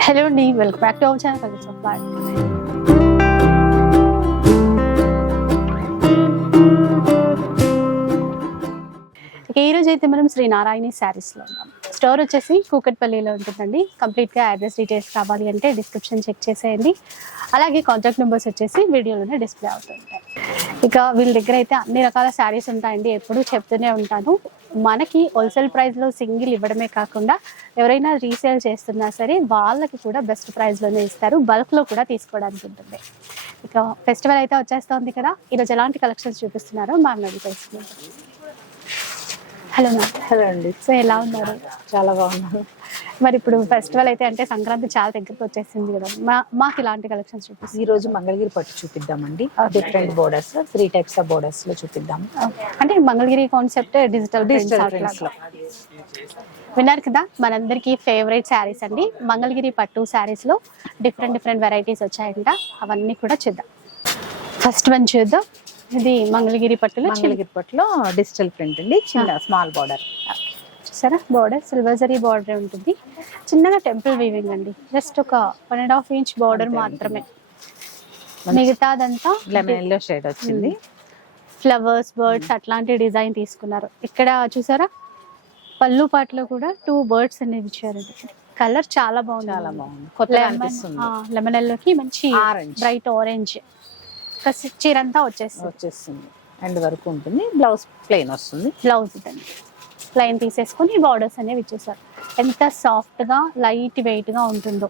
Hello అండి welcome back to our channel supply ఇక ఈ రోజు అయితే మనం శ్రీ నారాయణి శారీస్లో ఉన్నాం. స్టోర్ వచ్చేసి కూకట్పల్లిలో ఉంటుందండి. కంప్లీట్గా అడ్రస్ డీటెయిల్స్ కావాలి అంటే డిస్క్రిప్షన్ చెక్ చేసేయండి. అలాగే కాంటాక్ట్ నెంబర్స్ వచ్చేసి వీడియోలోనే డిస్ప్లే అవుతుంటాయి. ఇక వీళ్ళ దగ్గర అయితే అన్ని రకాల శారీస్ ఉంటాయండి. ఎప్పుడూ చెప్తూనే ఉంటాను. మనకి హోల్సేల్ ప్రైస్లో సింగిల్ ఇవ్వడమే కాకుండా ఎవరైనా రీసేల్ చేస్తున్నా సరే వాళ్ళకి కూడా బెస్ట్ ప్రైస్లోనే ఇస్తారు. బల్క్లో కూడా తీసుకోవడానికి ఉంటుంది. ఇక ఫెస్టివల్ అయితే వచ్చేస్తుంది కదా. ఈరోజు ఎలాంటి కలెక్షన్స్ చూపిస్తున్నారో? మా అన్నది తెలుసుకుంటాం హలో మ్యామ్ హలో అండి. సో ఎలా ఉన్నారు? చాలా బాగున్నాను. మరి ఇప్పుడు ఫెస్టివల్ అయితే అంటే సంక్రాంతి చాలా దగ్గరకు వచ్చేసింది కదా. మా మాకు ఇలాంటి కలెక్షన్స్ చూపిస్తుంది ఈ రోజు మంగళగిరి పట్టు చూపిద్దామండి. Different borders three types of బోర్డర్స్లో చూపిద్దాం అంటే మంగళగిరి కాన్సెప్ట్ డిజిటల్ డిజిటల్ విన్నారు కదా మనందరికీ ఫేవరెట్ శారీస్ అండి. మంగళగిరి పట్టు శారీస్లో డిఫరెంట్ డిఫరెంట్ వెరైటీస్ వచ్చాయంట. అవన్నీ కూడా చూద్దాం. ఫస్ట్ వన్ చూద్దాం. ఇది మంగళగిరి పట్టులో మంగళగిరి పట్టులో డిజిటల్ ప్రింట్ అండి చిన్న స్మాల్ బోర్డర్. చూసారా? బార్డర్ సిల్వర్ జరీ బార్డర్ ఉంటుంది. చిన్నగా టెంపుల్ వీవింగ్ అండి. జస్ట్ ఒక one and half inch border మాత్రమే. మిగతాదంతా లెమన్ ఎల్లో షేడ్ వచ్చింది. ఫ్లవర్స్ బర్డ్స్ అట్లాంటి డిజైన్ తీసుకున్నారు. ఇక్కడ చూసారా? పళ్ళు పాటలో కూడా టూ బర్డ్స్ అనేవి ఇచ్చారండి. కలర్ చాలా బాగుంది. చాలా బాగుంది. కొత్తగా లెమన్ ఎల్లోకి మంచి. బ్రైట్ ఆరెంజ్ చీరంతా వచ్చేస్తుంది. వచ్చేస్తుంది. ఎండ్ వరకు ఉంటుంది. బ్లౌజ్ ప్లెయిన్ వస్తుంది. బ్లౌజ్ ఇదండి లైన్ తీసేసుకొని బార్డర్స్ అనేవి ఇచ్చేసారు ఎంత సాఫ్ట్గా లైట్ వెయిట్గా ఉంటుందో.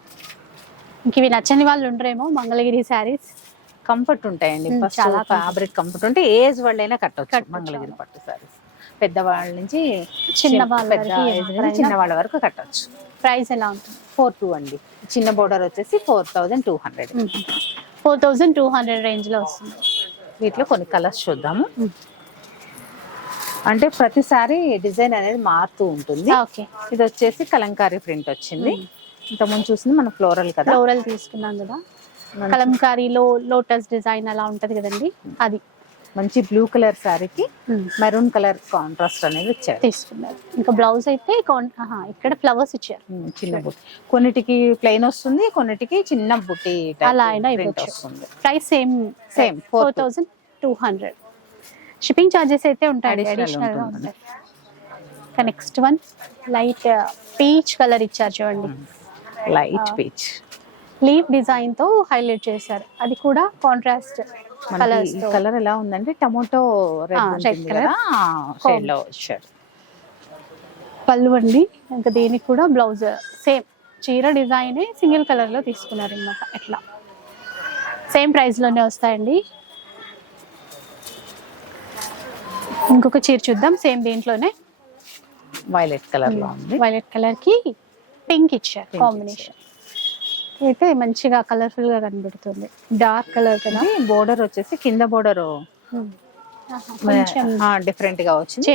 ఇంక ఇవి నచ్చని వాళ్ళు ఉండరేమో మంగళగిరి శారీస్. కంఫర్ట్ ఉంటాయండి. చాలా ఫ్యాబ్రిక్ కంఫర్ట్ ఉంటే ఏజ్ వాళ్ళైనా కట్టవచ్చు. మంగళగిరి పట్టు సారీస్ పెద్దవాళ్ళ నుంచి చిన్న చిన్న వాళ్ళ వరకు కట్టవచ్చు ప్రైస్ ఎలా ఉంటుంది? ఫోర్ టూ అండి. చిన్న బోర్డర్ వచ్చేసి four thousand two hundred. Four thousand two hundred రేంజ్లో వస్తుంది. వీటిలో కొన్ని కలర్స్ చూద్దాము. అంటే ప్రతిసారి డిజైన్ అనేది మారుతూ ఉంటుంది. ఓకే. ఇది వచ్చేసి కలంకారీ ప్రింట్ వచ్చింది. ఇంతకుముందు చూసింది మన ఫ్లోరల్ కదా. ఫ్లోరల్ తీసుకున్నాం కదా. కలంకారీలో లోటస్ డిజైన్ అలా ఉంటది కదండి. అది. మంచి బ్లూ కలర్ శారీకి మెరూన్ కలర్ కాంట్రాస్ట్ అనేది ఇచ్చారు తీసుకున్నారు. ఇంకా బ్లౌజ్ అయితే ఇక్కడ ఫ్లవర్స్ ఇచ్చారు. Mm, చిన్న బుట్టి. కొన్నిటికి ప్లెయిన్ వస్తుంది కొన్నిటికి చిన్న బుట్టి అలా అయినా వస్తుంది. Price same four four thousand two hundred shipping charges అయితే ఉంటాయి అడిషనల్గా. ఉంటాయి. Next one light peach colour ఇచ్చారు చూడండి. లైట్ పీచ్ లీవ్ డిజైన్తో హైలైట్ చేశారు. అది కూడా కాంట్రాస్ట్ కలర్ ఎలా ఉందంటే టమోటో రెడ్. కదా షేడ్లో వచ్చాడు పళ్ళు అండి ఇంకా దీనికి కూడా బ్లౌజ్ సేమ్ చీర డిజైన్ సింగిల్ కలర్లో తీసుకున్నారు అనమాట ఎట్లా. సేమ్ ప్రైస్లోనే వస్తాయండి. ఇంకొక చీర చూద్దాం సేమ్ దీంట్లోనే. వైలెట్ కలర్లో ఉంది. వైలెట్ కలర్కి పింక్ ఇచ్చారు. కాంబినేషన్. అయితే మంచిగా కలర్ఫుల్గా కనబడుతుంది. డార్క్ కలర్ కదా? బోర్డర్ వచ్చేసి కింద బోర్డర్ డిఫరెంట్గా వచ్చింది.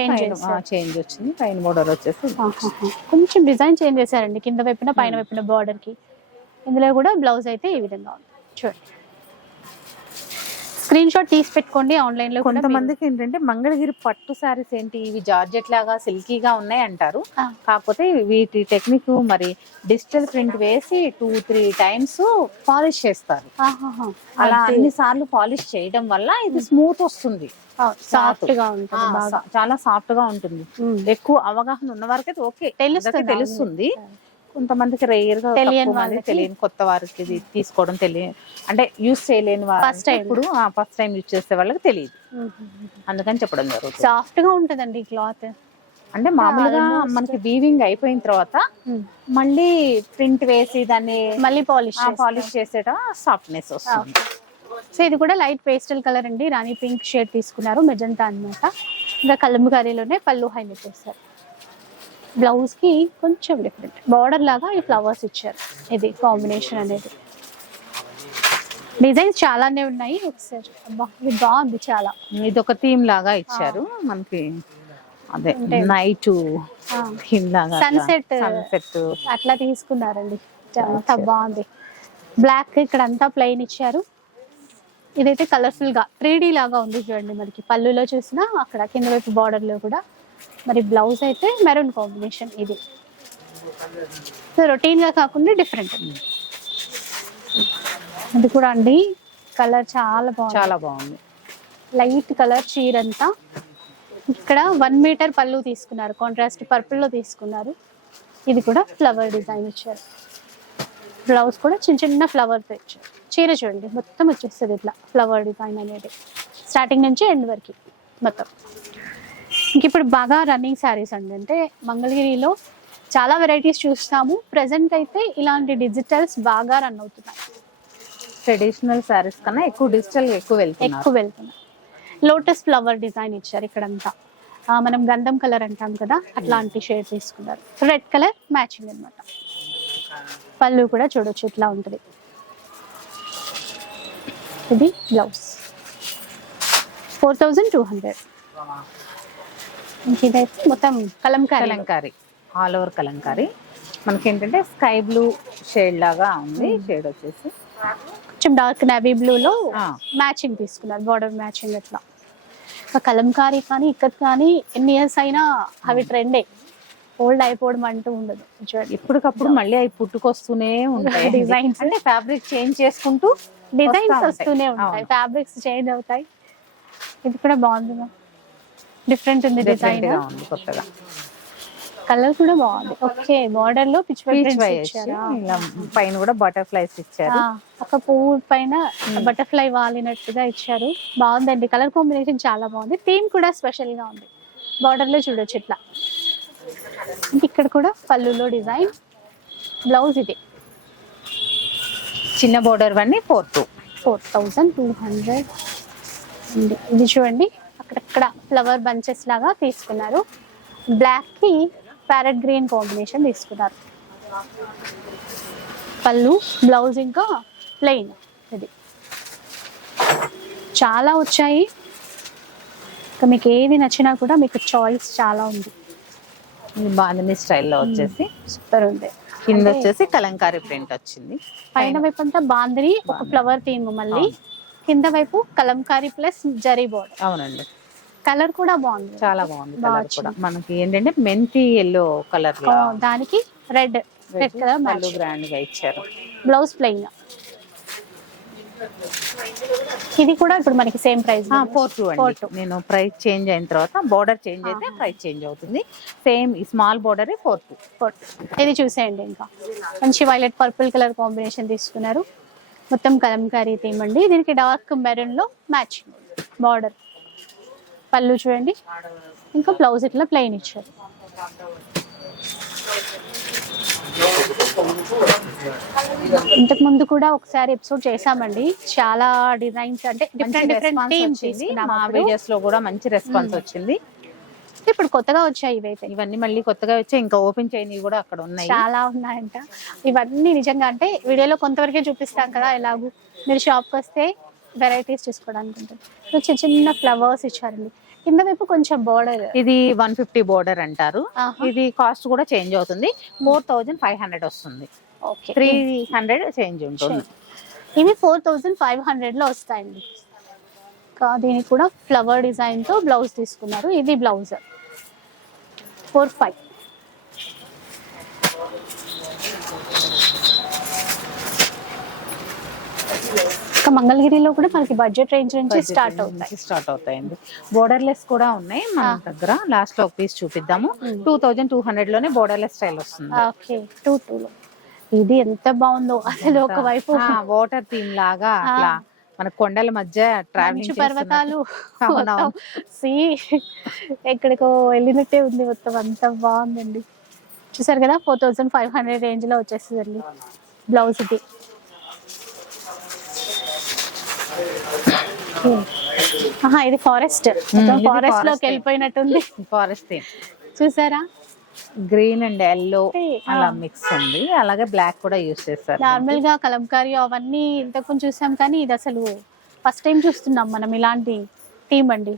చేంజ్ వచ్చింది. పైన బోర్డర్ వచ్చేసి. కొంచెం డిజైన్ చేంజ్ చేశారండి. కింద వైపున పైన వైపున బార్డర్కి. ఇందులో కూడా బ్లౌజ్ అయితే ఈ విధంగా ఉంది. చూడండి. స్క్రీన్ షాట్ తీసి పెట్టుకోండి ఆన్లైన్లో కొంతమందికి ఏంటంటే మంగళగిరి పట్టు సారీస్ ఏంటి ఇవి జార్జెట్ లాగా సిల్కీగా ఉన్నాయి అంటారు. కాకపోతే వీటి టెక్నిక్ మరి డిజిటల్ ప్రింట్ వేసి టూ త్రీ టైమ్స్ పాలిష్ చేస్తారు. అలా అన్ని సార్లు పాలిష్ చేయడం వల్ల ఇది స్మూత్ వస్తుంది. సాఫ్ట్గా ఉంటుంది చాలా సాఫ్ట్గా ఉంటుంది. ఎక్కువ అవగాహన ఉన్న వారికి అయితే ఓకే తెలుస్తుంది, తెలుస్తుంది. కొంతమందికి రేర్గా తెలియని వాళ్ళకి. తెలియని కొత్త వారికి తీసుకోవడం తెలియదు అంటే యూస్ చేయలేని time. ఇప్పుడు ఫస్ట్ టైం యూజ్ చేసే వాళ్ళకి తెలియదు. అందుకని చెప్పడం జరుగుతుంది. సాఫ్ట్గా ఉంటుందండి క్లాత్. అంటే మామూలుగా. మనకి వీవింగ్ అయిపోయిన తర్వాత మళ్ళీ ప్రింట్ వేసి దాన్ని మళ్ళీ పాలిష్ పాలిష్ చేసేట సాఫ్ట్నెస్ వస్తుంది. సో ఇది కూడా లైట్ పేస్టల్ కలర్ అండి. రాణి పింక్ షేడ్ తీసుకున్నారు మెజంతా అన్నమాట. ఇంకా కలంబుగారీలోనే పళ్ళు హైలైట్ చేస్తారు. బ్లౌజ్కి కొంచెం డిఫరెంట్ బార్డర్ లాగా ఈ ఫ్లవర్స్ ఇచ్చారు. ఇది కాంబినేషన్ అనేది. డిజైన్స్ చాలానే ఉన్నాయి. ఒకసారి అబ్బా ఇది బాగుంది చాలా. ఇది ఒక థీమ్ లాగా ఇచ్చారు. మనకి అదే నైట్ థీమ్ లాగా Sunset. సన్సెట్ అట్లా తీసుకున్నారండి. అంత బాగుంది. బ్లాక్ ఇక్కడ అంతా ప్లెయిన్ ఇచ్చారు. ఇదైతే కలర్ఫుల్గా త్రీ లాగా ఉంది చూడండి మనకి. పళ్ళులో చూసినా అక్కడ కింద వైపు బార్డర్లో కూడా మరి బ్లౌజ్ అయితే మెరూన్ కాంబినేషన్ ఇది. సో రొటీన్గా కాకుండా డిఫరెంట్ అది కూడా అండి. కలర్ చాలా బాగుంది. చాలా బాగుంది. లైట్ కలర్ చీర అంతా ఇక్కడ వన్ మీటర్ పళ్ళు తీసుకున్నారు. కాంట్రాస్ట్ పర్పుల్లో తీసుకున్నారు. ఇది కూడా ఫ్లవర్ డిజైన్ ఇచ్చారు బ్లౌజ్ కూడా చిన్న చిన్న ఫ్లవర్ ఇచ్చారు చీర చూడండి. మొత్తం వచ్చేస్తుంది ఇట్లా. ఫ్లవర్ డిజైన్ అనేది. స్టార్టింగ్ నుంచి ఎండ్ వరకు మొత్తం. ఇంక ఇప్పుడు బాగా రన్నింగ్ శారీస్ అండి. అంటే మంగళగిరిలో చాలా వెరైటీస్ చూస్తాము. ప్రజెంట్ అయితే ఇలాంటి డిజిటల్స్ బాగా రన్ అవుతున్నాయి. ట్రెడిషనల్ శారీస్ కన్నా ఎక్కువ డిజిటల్ ఎక్కువ వెళ్తున్నారు. ఎక్కువ వెళ్తున్నాయి. లోటస్ ఫ్లవర్ డిజైన్ ఇచ్చారు ఇక్కడంతా. మనం గంధం కలర్ అంటాం కదా అట్లాంటి షేడ్ తీసుకున్నారు. రెడ్ కలర్ మ్యాచింగ్ అన్నమాట. పళ్ళు కూడా చూడొచ్చు ఇట్లా ఉంటుంది. ఇది blouse four thousand two hundred ఇదైతే మొత్తం Kalamkari Kalamkari. All over kalamkari. మనకి ఏంటంటే స్కై బ్లూ షేడ్ లాగా ఉంది. షేడ్ వచ్చేసి. కొంచెం డార్క్ నేవీ బ్లూలో. మ్యాచింగ్ తీసుకున్నారు. బార్డర్ మ్యాచింగ్ అట్లా. కలంకారీ కానీ ఇక్కడ కానీ ఎన్ని ఇయర్స్ అయినా అవి ట్రెండే ఓల్డ్ అయిపోవడం అంటూ ఉండదు. ఇప్పటికప్పుడు మళ్ళీ అవి పుట్టుకొస్తూనే ఉంటాయి. Designs. అంటే ఫ్యాబ్రిక్ చేంజ్ చేసుకుంటూ డిజైన్స్. వస్తూనే ఉంటాయి. ఫ్యాబ్రిక్స్ చేంజ్ అవుతాయి. ఇది కూడా బాగుంది డిఫరెంట్ ఉంది డిజైన్గా ఉంది కొత్తగా. కలర్ కూడా బాగుంది. ఓకే బార్డర్లో పిచ్ పైన కూడా బటర్ఫ్లైస్ ఇచ్చారు. ఒక పువ్వు పైన బటర్ఫ్లై వాలినట్టుగా ఇచ్చారు. బాగుందండి. కలర్ కాంబినేషన్ చాలా బాగుంది. థీమ్ కూడా స్పెషల్గా ఉంది. బార్డర్లో చూడొచ్చు ఇట్లా. ఇంక ఇక్కడ కూడా పళ్ళులో డిజైన్ బ్లౌజ్ ఇది. చిన్న బోర్డర్ వన్ని four two four thousand two hundred ఇది చూడండి. అక్కడక్కడ ఫ్లవర్ బంచెస్ లాగా తీసుకున్నారు. బ్లాక్కి ప్యారెట్ గ్రీన్ కాంబినేషన్ తీసుకున్నారు. పళ్ళు బ్లౌజ్ ఇంకా ప్లెయిన్ ఇది. చాలా వచ్చాయి. ఇంకా మీకు ఏది నచ్చినా కూడా మీకు చాయిస్ చాలా ఉంది. బాందిని స్టైల్లో వచ్చేసి సూపర్ ఉంది. కింద వచ్చేసి కలంకారీ ప్రింట్ వచ్చింది. పైన వైపు అంతా బాందిని ఒక ఫ్లవర్ థీమ్ మళ్ళీ. కింద వైపు కలంకారీ ప్లస్ జరీ బోర్డర్ అవునండి. కలర్ కూడా బాగుంది. చాలా బాగుంది బాగా కలర్ కూడా. మనకి ఏంటంటే మెంతి ఎల్లో కలర్ దానికి రెడ్ రెడ్ కలర్ పళ్ళు గ్రాండ్గా ఇచ్చారు. బ్లౌజ్ ప్లెయిన్ ఇది కూడా ఇప్పుడు మనకి సేమ్ ప్రైస్ ఫోర్ టూ అండి. నేను ప్రైస్ చేంజ్ అయిన తర్వాత బోర్డర్ చేంజ్ అయితే ప్రైస్ చేంజ్ అవుతుంది. సేమ్ ఈ స్మాల్ బోర్డర్ ఫోర్ టూ ఇది చూసేయండి ఇంకా. మంచి వైలెట్ పర్పుల్ కలర్ కాంబినేషన్ తీసుకున్నారు. మొత్తం కలంకారీ థీమ్ అండి. దీనికి డార్క్ మెరూన్లో మ్యాచింగ్ బార్డర్ పళ్ళు చూడండి. ఇంకా బ్లౌజ్ ఇట్లా ప్లెయిన్ ఇచ్చారు. ఇంతకు ముందు కూడా ఒకసారి ఎపిసోడ్ చేసామండి చాలా డిజైన్స్ అంటే డిఫరెంట్ డిఫరెంట్ మా వీడియోస్లో కూడా మంచి రెస్పాన్స్ వచ్చింది. ఇప్పుడు కొత్తగా వచ్చాయి ఇవైతే. ఇవన్నీ మళ్ళీ కొత్తగా వచ్చి ఇంకా ఓపెన్ చేయని కూడా అక్కడ ఉన్నాయి. చాలా ఉన్నాయంట. ఇవన్నీ నిజంగా అంటే వీడియోలో కొంతవరకే చూపిస్తాం కదా ఎలాగూ. మీరు షాప్కి వస్తే వెరైటీస్ చూసుకోవడానికి ఉంటుంది. చిన్న చిన్న ఫ్లవర్స్ ఇచ్చారండి. కింద వైపు కొంచెం బోర్డర్ ఇది వన్ ఫిఫ్టీ బోర్డర్ అంటారు. ఇది కాస్ట్ కూడా చేంజ్ అవుతుంది. ఫోర్ థౌజండ్ ఫైవ్ హండ్రెడ్ వస్తుంది. ఓకే త్రీ హండ్రెడ్ చేంజ్ ఉంటుంది. ఇవి ఫోర్ థౌజండ్ ఫైవ్ హండ్రెడ్లో వస్తాయండి. ఇంకా దీనికి కూడా ఫ్లవర్ డిజైన్తో బ్లౌజ్ తీసుకున్నారు. ఇది బ్లౌజ్ ఫోర్ ఫైవ్ ఇంకా మంగళగిరిలో కూడా మనకి బడ్జెట్ రేంజ్ నుంచి స్టార్ట్ అవుతాయి. స్టార్ట్ అవుతాయండి. బోర్డర్లెస్ కూడా ఉన్నాయి మన దగ్గర. లాస్ట్లో ఒక పీస్ చూపిద్దాము. టూ థౌజండ్ టూ హండ్రెడ్లోనే బోర్డర్లెస్ స్టైల్ వస్తుంది. ఓకే. టూ టూ లో. ఇది ఎంత బాగుందో అసలు ఒకవైపు వాటర్ థీమ్ లాగా అట్లా మన కొండల మధ్య ట్రావెలింగ్ పర్వతాలు. సీ ఎక్కడికో వెళ్ళినట్టే ఉంది మొత్తం. అంత బాగుందండి. చూసారు కదా? ఫోర్ థౌజండ్ ఫైవ్ హండ్రెడ్ రేంజ్లో వచ్చేస్తుందండి. బ్లౌజ్ ఇది ఇది ఫారెస్ట్ ఫారెస్ట్లోకి. వెళ్ళిపోయినట్టుంది. ఫారెస్ట్ చూసారా? గ్రీన్ అండ్ ఎల్లో అలా. మిక్స్ ఉంది. అలాగే బ్లాక్ కూడా యూస్ చేస్తారు నార్మల్గా కలంకారీ అవన్నీ ఇంతకు చూసాం కానీ ఇది అసలు ఫస్ట్ టైం చూస్తున్నాం మనం ఇలాంటి థీమ్ అండి.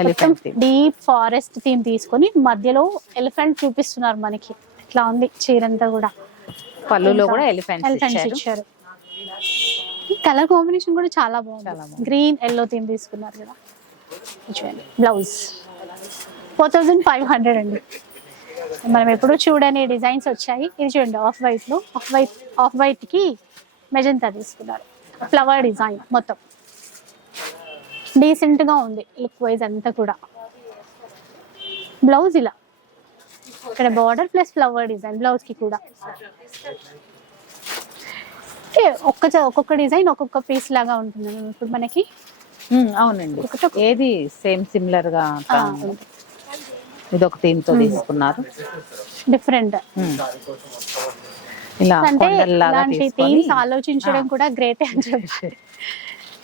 ఎలిఫెంట్ డీప్ ఫారెస్ట్ థీమ్ తీసుకొని మధ్యలో ఎలిఫెంట్ చూపిస్తున్నారు మనకి. ఇట్లా ఉంది చీరంతా కూడా. పళ్ళులో కూడా ఎలిఫెంట్స్ ఇచ్చారు. ఇచ్చారు. కలర్ కాంబినేషన్ కూడా చాలా బాగుంది. గ్రీన్ ఎల్లో థీమ్ తీసుకున్నారు కదా. Blouse. Four thousand five hundred అండి. మనం ఎప్పుడు చూడని డిజైన్స్ వచ్చాయి. ఇది చూడండి ఆఫ్ వైట్లో. ఆఫ్ వైట్ ఆఫ్ వైట్కి మెజంతా తీసుకున్నారు. ఫ్లవర్ డిజైన్ మొత్తం. డీసెంట్గా ఉంది లుక్ వైజ్ అంతా కూడా. బ్లౌజ్ ఇలా. ఇక్కడ బార్డర్ ప్లస్ ఫ్లవర్ డిజైన్ బ్లౌజ్కి కూడా. ఒక్క ఒక్కొక్క డిజైన్ ఒక్కొక్క పీస్ లాగా ఉంటుంది ఇప్పుడు మనకి అవునండి. ఏది సేమ్ సిమిలర్గా ఇది ఒక థీమ్తో తీసుకున్నారు. డిఫరెంట్. ఇలా అంటే ఇలాంటి థీమ్స్ ఆలోచించడం కూడా గ్రేట్ అని చెప్పారు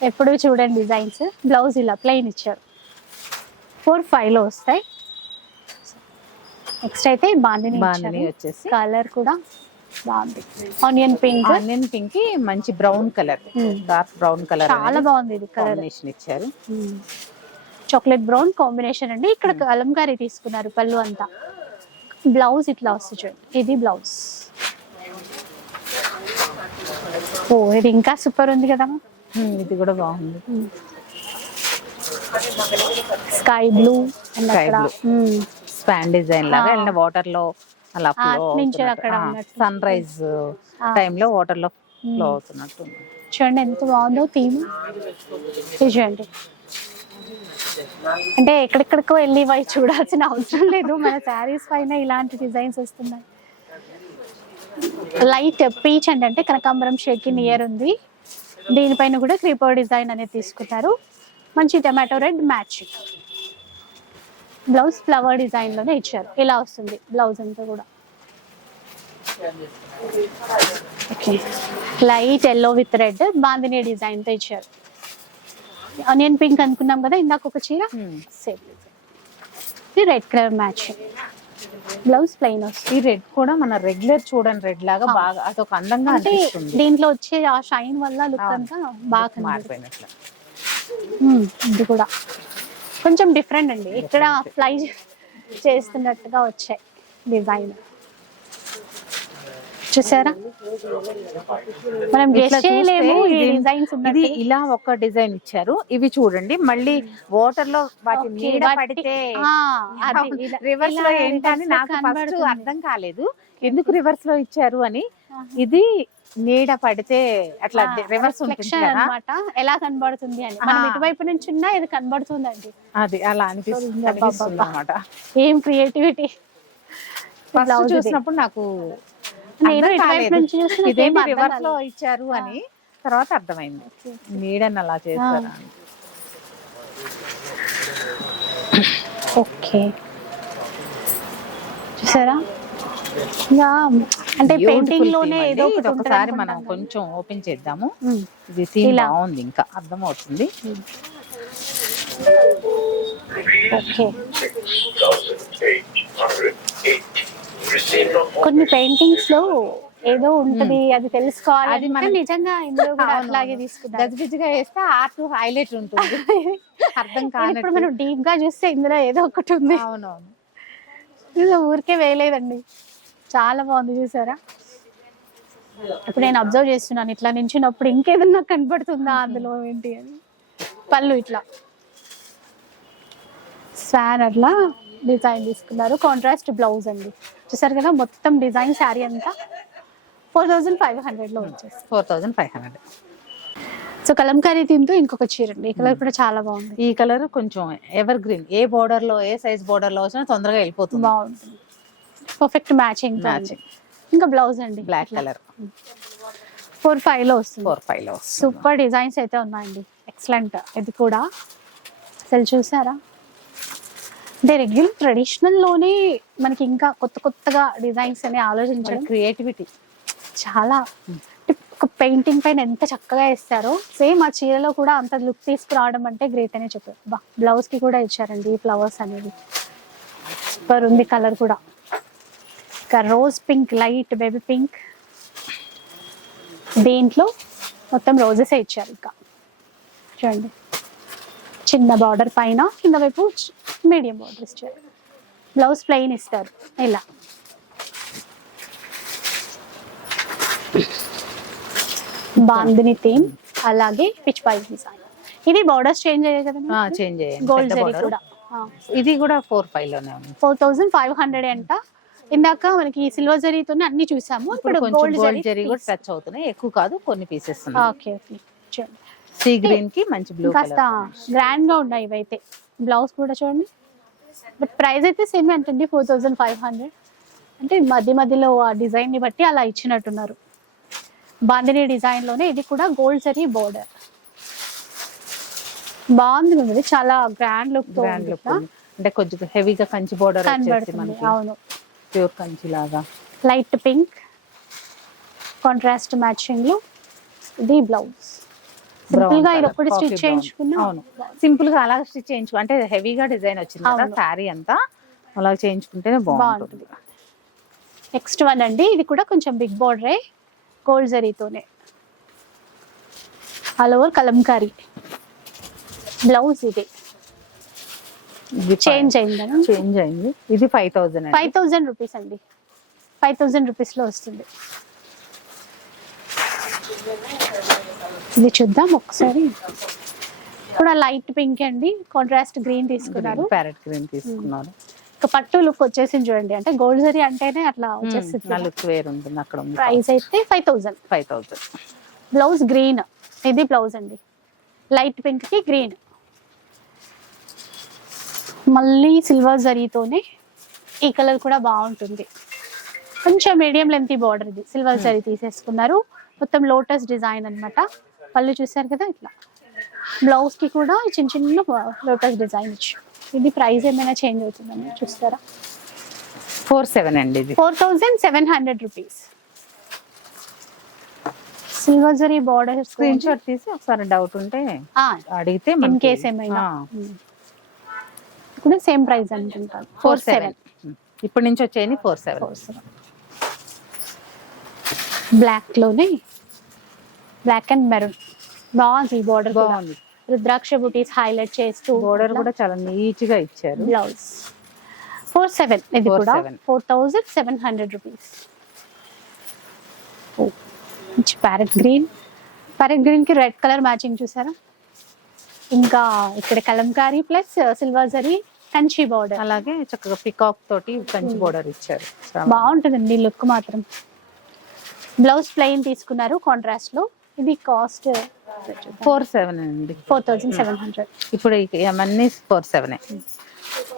ఎప్పుడు చూడండి డిజైన్స్. బ్లౌజ్ ఇలా ప్లెయిన్ ఇచ్చారు. ఫోర్ ఫైవ్లో వస్తాయి. నెక్స్ట్ అయితే బాందిని బాందిని వచ్చేసి కలర్ కూడా బాగుంది. ఆనియన్ పింక్ ఆనియన్ పింక్కి మంచి brown colour dark brown colour చాలా బాగుంది ఇది కలర్ కాంబినేషన్ ఇచ్చారు. చాక్లెట్ బ్రౌన్ కాంబినేషన్ అండి. ఇక్కడ కలంకారీ తీసుకున్నారు పళ్ళు అంతా. బ్లౌజ్ ఇట్లా వస్తుంది చూడండి ఇది బ్లౌజ్ ఓ ఇది ఇంకా సూపర్ ఉంది కదా ఉమ్, ఇది కూడా బాగుంది. స్కై బ్లూ అక్కడ blue. స్పాన్ డిజైన్ లాగా. వెళ్ళిన వాటర్లో అలా నుంచి అక్కడ. Sunrise. టైంలో వాటర్లో ఫ్లో అవుతున్నట్టు. చూడండి ఎంత బాగుందో థీమ్. చూడండి. అంటే ఎక్కడెక్కడికో వెళ్ళి పోయి చూడాల్సిన అవసరం లేదు. మన శారీస్ పైన ఇలాంటి డిజైన్స్ వస్తున్నాయి. లైట్ పీచ్ అండ్ అంటే కనకాంబరం షేడ్కి నియర్ ఉంది. దీనిపైన కూడా క్రీపర్ డిజైన్ అనేది తీసుకున్నారు మంచి tomato red match blouse flower డిజైన్లోనే ఇచ్చారు. ఇలా వస్తుంది బ్లౌజ్ అంతా కూడా. Okay. Light yellow with red bandhani డిజైన్తో ఇచ్చారు. ఆనియన్ పింక్ అనుకున్నాం కదా ఇందాక ఒక చీర? Hmm. సేమ్ ఇది red colour match blouse plain వస్తుంది. ఈ రెడ్ కూడా మన రెగ్యులర్ చూడని రెడ్ లాగా బాగా అదొక అందంగా అంటే దీంట్లో వచ్చే ఆ షైన్ వల్ల లుక్. అంతా బాగా. మారిపోయినట్లు Hmm, ఇది కూడా. కొంచెం డిఫరెంట్ అండి. ఇక్కడ ఫ్లై చేస్తున్నట్టుగా వచ్చాయి డిజైన్ చూసారా? మనం డిజైన్స్ ఇది ఇలా ఒక డిజైన్ ఇచ్చారు. ఇవి చూడండి మళ్ళీ వాటర్లో వాటి నీడ వాటి- పడితే రివర్స్ లో ఏంటని నాకు ఫస్ట్. అర్థం కాలేదు. ఎందుకు రివర్స్లో ఇచ్చారు అని. ఇది నీడ పడితే అట్లా రివర్స్ అన్నమాట. ఎలా కనబడుతుంది అని. మనం. ఇటువైపు నుంచి ఉన్నా ఇది కనబడుతుందండి. అది అలా అనిపిస్తుంది అనమాట ఏం క్రియేటివిటీ చూసినప్పుడు నాకు నేను ఇటువైపు. నుంచి రివర్స్లో. ఇచ్చారు అని తర్వాత అర్థమైంది. నీడని అలా చేస్తారా. ఓకే చూసారా? ఇంకా అంటే పెయింటింగ్లోనే ఏదో ఇది ఒకసారి మనం కొంచెం ఓపెన్ చేద్దాము. కదా. ఇది ఇలా. బాగుంది ఇంకా. అర్థమవుతుంది. ఓకే. కొన్ని పెయింటింగ్స్లో ఏదో ఉంటది అది తెలుసుకోవాలి అది మనం- నిజంగా ఇందులో కూడా అట్లాగే. తీసుకున్నారు గజిబిజిగా వేస్తే ఆర్ట్ హైలైట్ ఉంటుంది. అర్థం ఇప్పుడు కానట్టు. మనం డీప్గా చూస్తే ఇందులో ఏదో ఒకటి ఉంది. అవునవును. ఇది ఊరికే వేయలేదండి. చాలా బాగుంది చూసారా? ఇప్పుడు నేను అబ్జర్వ్ చేస్తున్నాను ఇట్లా నించున్నప్పుడు ఇంకేదన్నా కనబడుతుందా అందులో ఏంటి అని. పళ్ళు ఇట్లా. స్వాన్ అట్లా డిజైన్ తీసుకున్నారు. కాంట్రాస్ట్ బ్లౌజ్ అండి. చూసారు కదా మొత్తం డిజైన్ శారీ అంతా ఫోర్ థౌజండ్ ఫైవ్ హండ్రెడ్లో వచ్చేసి four thousand five hundred so kalamkari తింటూ ఇంకొక చీర అండి. ఈ కలర్ కూడా చాలా బాగుంది. ఈ కలర్ కొంచెం ఎవర్ గ్రీన్ ఏ బోర్డర్లో ఏ సైజ్ బోర్డర్లో వచ్చినా తొందరగా వెళ్ళిపోతుంది. బాగుంటుంది. Perfect matching Matching. ఇంకా బ్లౌజ్ అండి. బ్లాక్ కలర్ ఫోర్ ఫైవ్లో వస్తుంది. ఫోర్ ఫైవ్లో సూపర్ డిజైన్స్ అయితే ఉన్నాయండి. ఎక్సలెంట్ ఇది కూడా. అసలు చూసారా? అంటే రెగ్యులర్ ట్రెడిషనల్లోనే మనకి ఇంకా కొత్త కొత్తగా డిజైన్స్ అని ఆలోచించడం క్రియేటివిటీ చాలా. ఒక పెయింటింగ్ పైన ఎంత చక్కగా వేస్తారో సేమ్ ఆ చీరలో కూడా అంత లుక్ తీసుకురావడం అంటే గ్రేట్ అనే చెప్పారు. బా బ్లౌజ్కి కూడా ఇచ్చారండి ఈ ఫ్లవర్స్ అనేది సూపర్ ఉంది కలర్ కూడా. ఇంకా rose pink light baby pink దీంట్లో మొత్తం రోజెస్ ఇచ్చారు ఇంకా. చూడండి. చిన్న బార్డర్ పైన కింద వైపు మీడియం బార్డర్ ఇచ్చారు. బ్లౌజ్ ప్లెయిన్ ఇస్తారు. ఇలా. బాందిని థీమ్ అలాగే పిచ్ పై డిజైన్ ఇది బార్డర్స్ చేంజ్ అయ్యాయి కదా చేంజ్ చేయండి గోల్డ్ జరీ. కూడా. ఇది కూడా ఫోర్ ఫైవ్లోనే ఫోర్ థౌజండ్ ఫైవ్ హండ్రెడ్ అంట. ఇందాక మనకి సిల్వర్ జరీతోనే అన్ని చూసాము. ఇప్పుడు కొంచెం గోల్డ్ జరీ కూడా టచ్ అవుతున్నాయి. ఎక్కువ కాదు కొన్ని పీసెస్ ఓకే ఓకే. సీ గ్రీన్కి మంచి బ్లూ కాస్త గ్రాండ్గా ఉన్నాయి ఇవైతే. బ్లౌజ్ కూడా చూడండి. బట్ ప్రైస్ అయితే సేమ్ అంటండి ఫోర్ థౌజండ్ ఫైవ్ హండ్రెడ్ అంటే మధ్య మధ్యలో ఆ డిజైన్ని బట్టి అలా ఇచ్చినట్టున్నారు. బాందిని డిజైన్లోనే ఇది కూడా గోల్డ్ జరీ బోర్డర్ బాగుంది ఇది చాలా గ్రాండ్ లుక్ గ్రాండ్ లుక్ అంటే కొంచెం హెవీగా కంచి బోర్డర్ అవును. ప్యూర్ కంచి లాగా లైట్ పింక్ కాంట్రాస్ట్ మ్యాచింగ్లో ఇది బ్లౌజ్. సింపుల్గా ఇది ఒక్కటి స్టిచ్ చేయించుకున్నా. అవును. సింపుల్గా అలా స్టిచ్ చేయించు అంటే హెవీగా డిజైన్ వచ్చింది కదా. శారీ అంతా. అలా చేయించుకుంటేనే బాగుంటుంది. నెక్స్ట్ వన్ అండి ఇది కూడా కొంచెం బిగ్ బార్డరే gold జరీతోనే. All over kalamkari. Blouse ఇది. చేంజ్ అయిందని చేంజ్ అయింది? ఇది five thousand five thousand rupees అండి. ఫైవ్ థౌజండ్ రూపీస్లో వస్తుంది. ఇది చూద్దాం ఒకసారి. కూడా లైట్ పింక్ అండి. కాంట్రాస్ట్ గ్రీన్ తీసుకున్నారు. ప్యారెట్ గ్రీన్ తీసుకున్నారు. ఇక పట్టు లుక్ వచ్చేసింది చూడండి. అంటే గోల్డ్ జరీ అంటేనే అట్లా వచ్చేసింది లుక్ వేరు ఉంటుంది అక్కడ ప్రైస్ అయితే five thousand five thousand blouse green ఇది బ్లౌజ్ అండి. లైట్ పింక్కి గ్రీన్ మళ్ళీ సిల్వర్ జరీతోనే ఈ కలర్ కూడా బాగుంటుంది. కొంచెం మీడియం లెంత్ బార్డర్ ఇది. సిల్వర్ జరీ తీసేసుకున్నారు. మొత్తం లోటస్ డిజైన్ అన్నమాట. పళ్ళు చూసారు కదా ఇట్లా. బ్లౌజ్కి కూడా చిన్న చిన్న లోటస్ డిజైన్ ఇచ్చు. ఇది ప్రైస్ ఏమైనా చేంజ్ అవుతుందని చూస్తారా? ఫోర్ సెవెన్ అండి ఇది. Four thousand seven hundred rupees silver zari border screenshot తీసి ఒకసారి డౌట్ ఉంటే అడిగితే ఇన్ కేస్ ఏమైనా. కూడా సేమ్ ప్రైస్ అనుకుంటాను. Four seven. ఇప్పటి నుంచి వచ్చేది ఫోర్ సెవెన్. బ్లాక్లోనే బ్లాక్ అండ్ మెరూన్ బాగుంది బార్డర్ బాగుంది. రుద్రాక్ష బుటీస్ హైలైట్ చేస్తూ బోర్డర్ కూడా చాలా నీట్గా ఇచ్చారు. బ్లౌజ్ ఫోర్ సెవెన్ ఇది కూడా 47. Four thousand seven hundred rupees parrot green parrot గ్రీన్కి రెడ్ కలర్ మ్యాచింగ్ చూసారా? ఇంకా ఇక్కడ kalamkari plus silver zari Kanchi border అలాగే చక్కగా పికాక్ తోటి కంచి బోర్డర్ ఇచ్చారు. చాలా బాగుంటుందండి లుక్ మాత్రం. బ్లౌజ్ ప్లెయిన్ తీసుకున్నారు కాంట్రాస్ట్లో. ఇది కాస్ట్ ఫోర్ సెవెన్ అండి. ఫోర్ థౌజండ్ సెవెన్ హండ్రెడ్ ఇప్పుడు ఇవన్నీ four seven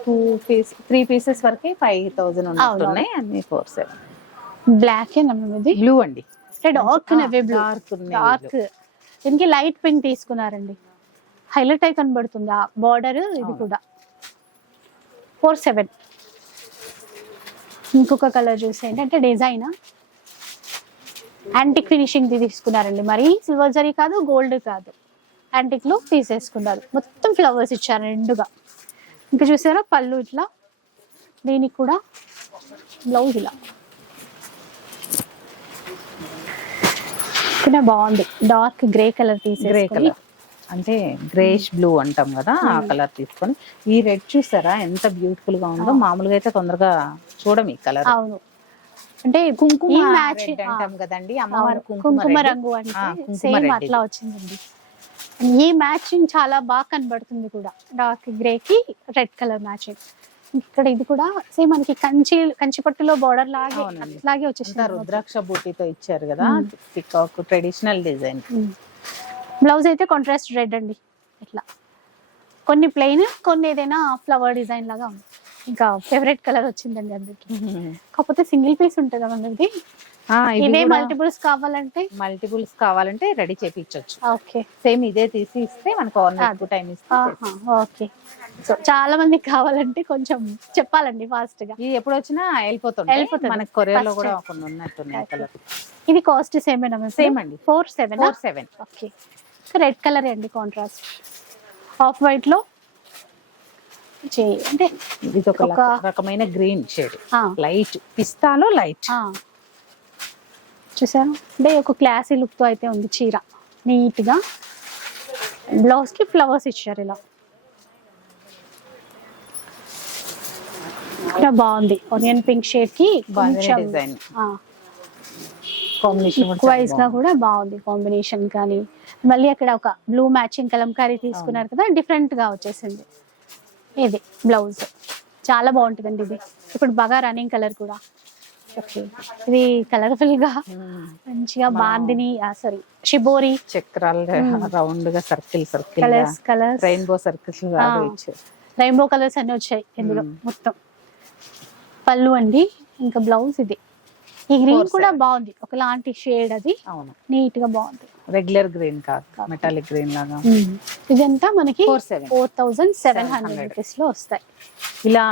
two piece three pieces వరకు ఫైవ్ థౌసండ్ ఉన్నట్టున్నాయి అన్ని ఫోర్ సెవెన్ బ్లాక్ ఇది బ్లూ అండి. డార్క్ navy డార్క్ దీనికి లైట్ పింక్ తీసుకున్నారండి. హైలైట్ అయి కనబడుతుంది ఆ బార్డర్ ఇది. కూడా. Four seven. ఇంకొక కలర్ చూసేయండి అంటే డిజైన్. యాంటిక్ ఫినిషింగ్ తీసుకున్నారండి మరి. సిల్వర్ జరీ కాదు గోల్డ్ కాదు. యాంటిక్లో తీసేసుకున్నారు. మొత్తం ఫ్లవర్స్ ఇచ్చారు రెండుగా. ఇంకా చూసారా పళ్ళు ఇట్లా? దీనికి కూడా బ్లౌజ్ ఇలా. బాగుంది. డార్క్ గ్రే కలర్ గ్రే తీసేసుకుని కలర్ అంటే గ్రేష్ బ్లూ అంటాం కదా ఆ కలర్ తీసుకొని. ఈ రెడ్ చూసారా? ఎంత బ్యూటిఫుల్గా ఉందో. మామూలుగా అయితే తొందరగా చూడం ఈ కలర్ అవును. అంటే కుంకుమ మ్యాచ్ అంటాం కదండి అమ్మవారి కుంకుమ. రంగు అంటే సేమ్ అట్లా వచ్చిందండి. ఈ మ్యాచింగ్ చాలా బాగా కనబడుతుంది కూడా. డార్క్ గ్రే కి రెడ్ కలర్ మ్యాచింగ్ ఇక్కడ ఇది కూడా సేమ్ మనకి కంచి కంచి పట్టులో బార్డర్ లాగే అంతా వచ్చేసింది రుద్రాక్ష బూటీతో ఇచ్చారు కదా పికాక్ ట్రెడిషనల్ డిజైన్ బ్లౌజ్ అయితే కాంట్రాస్ట్ రెడ్ అండి. ఇట్లా. కొన్ని ప్లెయిన్ కొన్ని ఏదైనా ఫ్లవర్ డిజైన్ లాగా ఉంది. ఇంకా ఫేవరెట్ కలర్ వచ్చిందండి అందరికి. కాకపోతే సింగిల్ పీస్ ఉంటుంది మనది ఇవే మల్టిపుల్స్ కావాలంటే? మల్టిపుల్స్ కావాలంటే రెడీ చేపించవచ్చు ఓకే. సేమ్ ఇదే తీసి ఇస్తే మనకు ఎక్కువ టైం ఇస్తే ఓకే. సో చాలా మందికి కావాలంటే కొంచెం చెప్పాలండి ఫాస్ట్గా. ఇది ఎప్పుడు వచ్చినా వెళ్ళిపోతుంది వెళ్ళిపోతుంది. మనకి కొరియర్లో కూడా. కొన్ని ఉన్నట్టున్నాయి కలర్ ఇది కాస్ట్ సేమ్ Same అండి. Four seven four seven okay. Red colour అండి కాంట్రాస్ట్? ఆఫ్ వైట్లో? అంటే ఇది ఒక ఒక- రక- రకమైన గ్రీన్ షేడ్. లైట్ పిస్తాలో లైట్. చూసారు? అంటే ఒక క్లాసీ లుక్తో అయితే ఉంది చీర. నీట్గా బ్లౌజ్కి ఫ్లవర్స్ ఇచ్చారు ఇలా. ఇక్కడ బాగుంది. ఆనియన్ పింక్ షేడ్కి బాగుంది కొంచెం డిజైన్. కాంబినేషన్ వైజ్గా కూడా బాగుంది కాంబినేషన్ కానీ. మళ్ళీ అక్కడ ఒక బ్లూ మ్యాచింగ్ కలంకారీ తీసుకున్నారు కదా డిఫరెంట్గా వచ్చేసింది. ఇది బ్లౌజ్ చాలా బాగుంటుందండి ఇది. ఇప్పుడు బాగా రన్నింగ్ కలర్ కూడా. ఓకే ఇది కలర్ఫుల్గా మంచిగా బాందిని సారీ షిబోరి చక్రాలు రౌండ్గా circle circle colours colours rainbow circles rainbow colours అన్ని వచ్చాయి ఇందులో. మొత్తం. పళ్ళు అండి ఇంకా బ్లౌజ్ ఇది. ఈ గ్రీన్ కూడా. బాగుంది. ఒకలాంటి షేడ్ అది అవును. నీట్గా బాగుంది. రెగ్యులర్ గ్రీన్ కాదు. మెటాలిక్ గ్రీన్ లాగా. ఇదంతా మనకి ఫోర్ థౌజండ్ సెవెన్ హండ్రెడ్ 700. రూపీస్లో వస్తాయి. ఇలా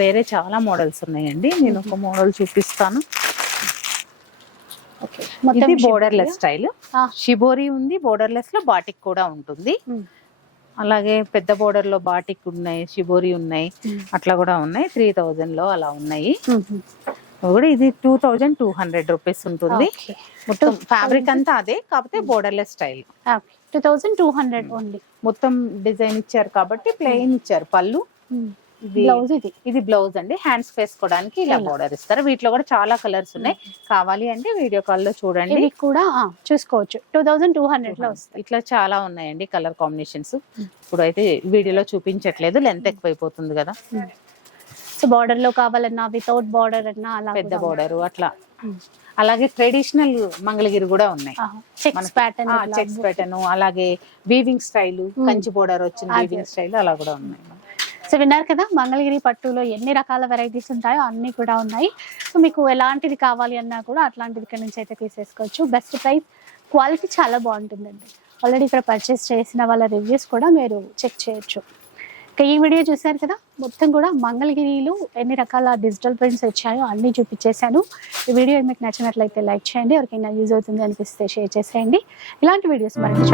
వేరే చాలా మోడల్స్ ఉన్నాయండి. నేను ఒక మోడల్ చూపిస్తాను. ఇది బోర్డర్లెస్ స్టైల్. షిబోరి ఉంది. బోర్డర్లెస్లో బాటిక్ కూడా ఉంటుంది. అలాగే పెద్ద బోర్డర్లో బాటిక్ ఉన్నాయి షిబోరి ఉన్నాయి. అట్లా కూడా ఉన్నాయి. త్రీ థౌజండ్లో అలా ఉన్నాయి. కూడా ఇది two thousand two hundred rupees ఉంటుంది. మొత్తం ఫ్యాబ్రిక్ అంతా అదే కాకపోతే borderless style two thousand two hundred only. మొత్తం డిజైన్ ఇచ్చారు కాబట్టి ప్లెయిన్ ఇచ్చారు. పళ్ళు. ఇది బ్లౌజ్ ఇది. ఇది బ్లౌజ్ అండి. హ్యాండ్స్ వేసుకోవడానికి ఇలా. బోర్డర్ ఇస్తారు. వీటిలో కూడా చాలా కలర్స్ ఉన్నాయి. కావాలి అంటే వీడియో కాల్లో చూడండి. కూడా చూసుకోవచ్చు. టూ థౌజండ్ టూ హండ్రెడ్లో వస్తాయి. ఇట్లా చాలా ఉన్నాయండి కలర్ కాంబినేషన్స్ ఇప్పుడు అయితే వీడియోలో చూపించట్లేదు. లెంత్ ఎక్కువైపోతుంది కదా. సో బార్డర్లో కావాలన్నా వితౌట్ బార్డర్ అన్నా అలా పెద్ద బోర్డర్ అట్లా. అలాగే ట్రెడిషనల్ మంగళగిరి కూడా ఉన్నాయి. చెక్స్ ప్యాటర్న్ చెక్స్ ప్యాటర్న్ అలాగే వీవింగ్ స్టైల్ కంచి బోర్డర్ వచ్చిన. వీవింగ్ స్టైల్ అలా కూడా ఉన్నాయి. సో విన్నారు కదా మంగళగిరి పట్టులో ఎన్ని రకాల వెరైటీస్ ఉంటాయో అన్ని కూడా ఉన్నాయి. సో మీకు ఎలాంటిది కావాలి అన్నా కూడా అట్లాంటిది ఇక్కడ నుంచి అయితే తీసేసుకోవచ్చు. బెస్ట్ ప్రైస్ క్వాలిటీ చాలా బాగుంటుందండి. ఆల్రెడీ ఇక్కడ పర్చేస్ చేసిన వాళ్ళ రివ్యూస్ కూడా మీరు చెక్ చేయొచ్చు. ఇక ఈ వీడియో చూశారు కదా? మొత్తం కూడా మంగళగిరిలో ఎన్ని రకాల డిజిటల్ ప్రింట్స్ వచ్చాయో అన్నీ చూపించేశాను. ఈ వీడియో మీకు నచ్చినట్లయితే లైక్ చేయండి ఎవరికైనా యూజ్ అవుతుంది అనిపిస్తే షేర్ చేసేయండి. ఇలాంటి వీడియోస్ మరిన్ని